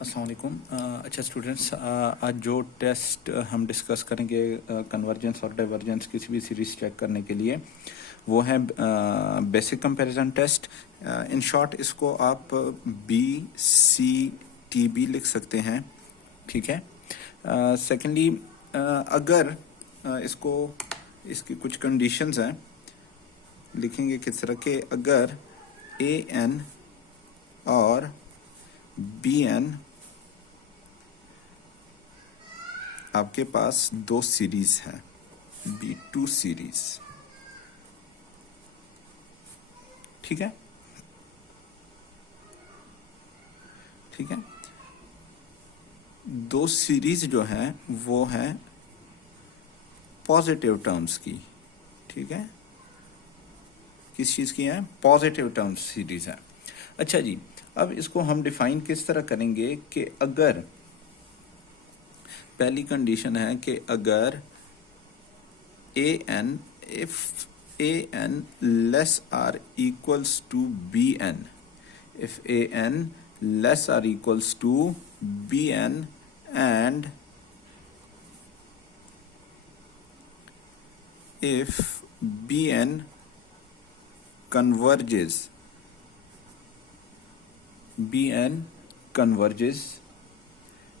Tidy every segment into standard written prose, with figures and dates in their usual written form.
अस्सलाम वालेकुम। अच्छा स्टूडेंट्स, आज जो टेस्ट हम डिस्कस करेंगे कन्वर्जेंस और डाइवर्जेंस किसी भी सीरीज चेक करने के लिए, वो है basic comparison test. In short इसको आप BCTB लिख सकते हैं, ठीक है। सेकेंडली, अगर इसको इसकी कुछ कंडीशंस हैं, लिखेंगे किस तरह के, अगर AN और BN आपके पास दो सीरीज है, B2 सीरीज, ठीक है, ठीक है। दो सीरीज जो है वो है पॉजिटिव टर्म्स की, ठीक है। किस चीज की है? पॉजिटिव टर्म्स सीरीज है। अच्छा जी, अब इसको हम डिफाइन किस तरह करेंगे कि अगर पहली कंडीशन है कि अगर AN, if AN less or equals to BN, if AN less or equals to BN and if BN converges,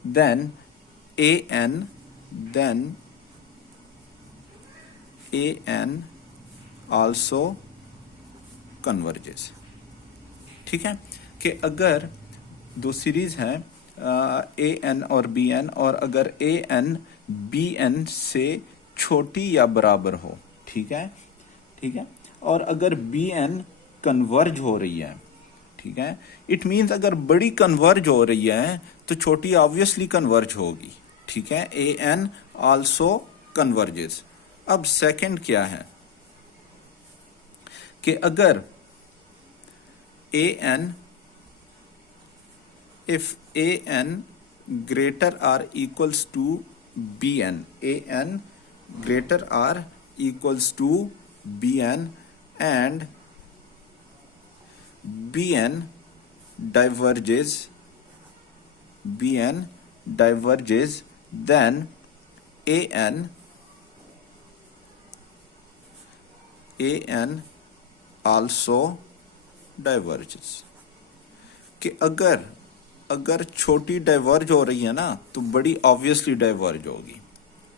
then AN also converges, ठीक है। कि अगर दो सीरीज हैं AN और BN, और अगर AN BN से छोटी या बराबर हो, ठीक है, ठीक है, और अगर BN कन्वर्ज हो रही है, ठीक है, इट मीन्स अगर बड़ी कन्वर्ज हो रही है तो छोटी ऑब्वियसली कन्वर्ज होगी, ठीक है। AN also converges. अब सेकंड क्या है कि अगर AN, if AN greater or equals to BN, AN greater or equals to BN and BN diverges, then AN also diverges। कि अगर छोटी डाइवर्ज हो रही है ना तो बड़ी ऑब्वियसली डाइवर्ज होगी,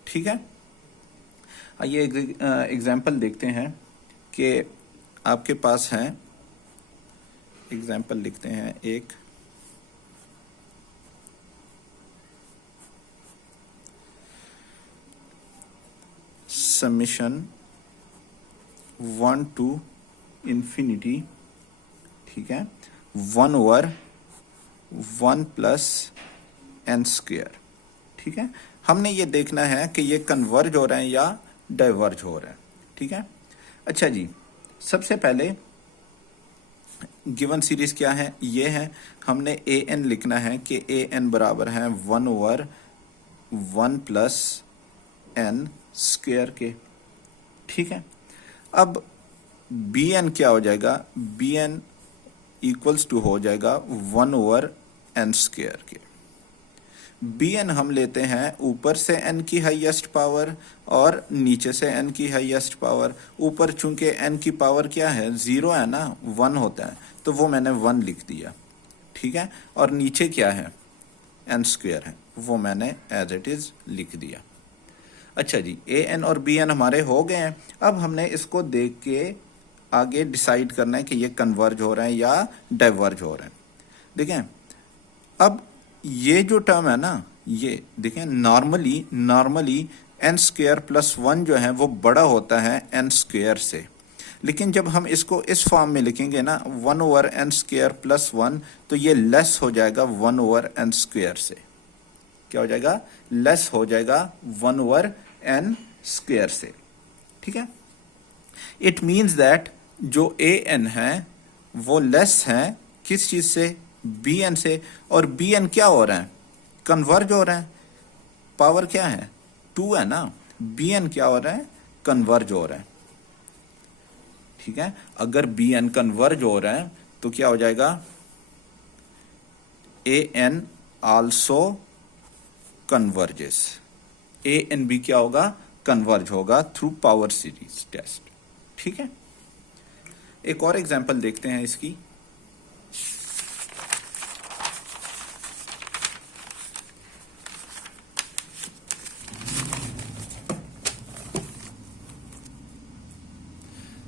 ठीक है। आइए एग्जाम्पल देखते हैं कि आपके पास है, एग्जाम्पल लिखते हैं एक, समीशन 1 to infinity, ठीक है, 1/1 प्लस n स्क्वायर, ठीक है। हमने ये देखना है कि ये कन्वर्ज हो रहे हैं या डाइवर्ज हो रहे हैं, ठीक है। अच्छा जी, सबसे पहले गिवन सीरीज क्या है? ये है, हमने AN लिखना है कि AN बराबर है 1/1 प्लस n स्क्वायर के, ठीक है। अब BN क्या हो जाएगा? BN इक्वल्स टू हो जाएगा 1/n स्क्वायर के। BN हम लेते हैं ऊपर से n की हाईएस्ट पावर और नीचे से n की हाईएस्ट पावर। ऊपर चूंकि n की पावर क्या है? 0 है ना, 1 होता है, तो वो मैंने 1 लिख दिया, ठीक है। और नीचे क्या है? n स्क्वायर है, वो मैंने एज इट इज लिख दिया। अच्छा जी, AN और BN हमारे हो गए हैं। अब हमने इसको देख के आगे डिसाइड करना है कि ये कन्वर्ज हो रहे हैं या डाइवर्ज हो रहे हैं। देखें, अब ये जो टर्म है ना, ये देखें, नॉर्मली n स्क्वायर प्लस 1 जो है वो बड़ा होता है n स्क्वायर से, लेकिन जब हम इसको इस फॉर्म में लिखेंगे ना 1/n स्क्वायर प्लस 1, तो ये लेस हो जाएगा 1/n स्क्वायर से। क्या हो जाएगा? लेस हो जाएगा 1/n स्क्वायर से, ठीक है। इट मीन्स दैट जो AN है वो लेस है किस चीज से? BN से। और BN क्या हो रहा है? कन्वर्ज हो रहा है। पावर क्या है? 2 है ना। BN क्या हो रहा है? कन्वर्ज हो रहा है, ठीक है। अगर BN कन्वर्ज हो रहा है तो क्या हो जाएगा? AN also converges. A and B क्या होगा, कन्वर्ज होगा थ्रू पावर सीरीज टेस्ट। ठीक है, एक और एग्जांपल देखते हैं इसकी।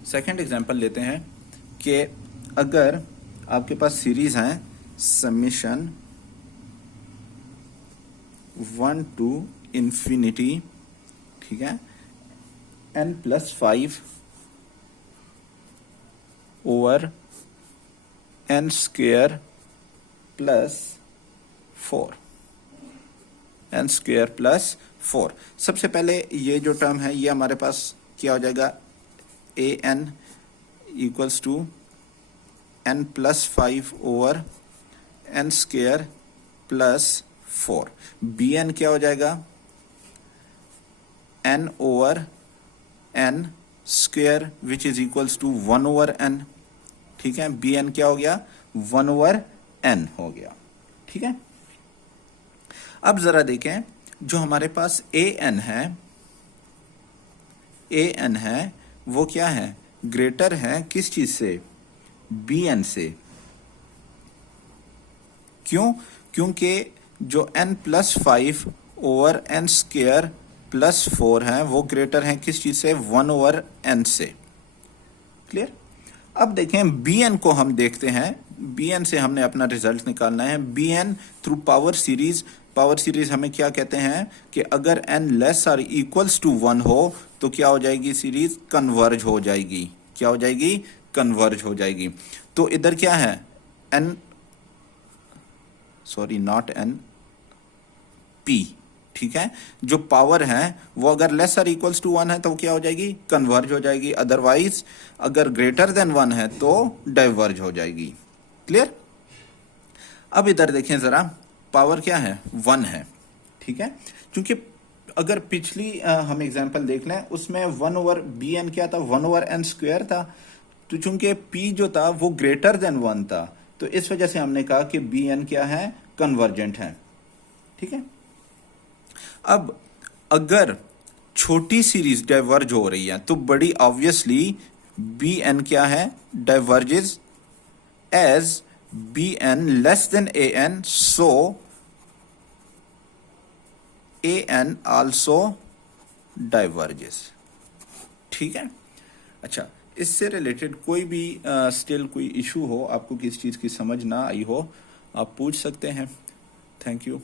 सेकंड एग्जांपल लेते हैं कि अगर आपके पास सीरीज है समीशन 1 to इंफिनिटी, ठीक है, n+5 over n² plus 4, n² + 4। सबसे पहले ये जो टर्म है ये हमारे पास क्या हो जाएगा, an equals to n+5 over n² + 4। bn क्या हो जाएगा, n over n² which is equals to 1 over n। ठीक है, bn क्या हो गया, 1 ओवर n हो गया। ठीक है, अब जरा देखें जो हमारे पास an है वो क्या है, ग्रेटर है किस चीज से, bn से। क्यों, क्योंकि जो n+5 ओवर n² + 4 है वो ग्रेटर है किस चीज से, 1 ओवर n से। क्लियर। अब देखें bn को हम देखते हैं, bn से हमने अपना रिजल्ट निकालना है। bn थ्रू पावर सीरीज हमें क्या कहते हैं कि अगर n < = 1 हो तो क्या हो जाएगी, सीरीज कन्वर्ज हो जाएगी। क्या हो जाएगी, कन्वर्ज हो जाएगी। तो इधर क्या है, p, ठीक है, जो पावर है वो अगर < = 1 है तो क्या हो जाएगी, कन्वर्ज हो जाएगी। अदरवाइज अगर ग्रेटर देन 1 है तो डाइवर्ज हो जाएगी। क्लियर। अब इधर देखें जरा, पावर क्या है, 1 है। ठीक है, क्योंकि अगर पिछली हम एग्जांपल देख लें उसमें 1 ओवर bn क्या था, 1 ओवर n² था। तो चूंकि p जो था वो ग्रेटर देन 1 था तो इस वजह से हमने कहा कि bn क्या है, कन्वर्जेंट है। ठीक है, अब अगर छोटी सीरीज डाइवर्ज हो रही है तो बड़ी ऑब्वियसली bn क्या है, diverges as bn < an, so an also diverges। ठीक है, अच्छा, इससे रिलेटेड कोई भी स्टिल कोई इशू हो, आपको किस चीज की समझ ना आई हो, आप पूछ सकते हैं। Thank you.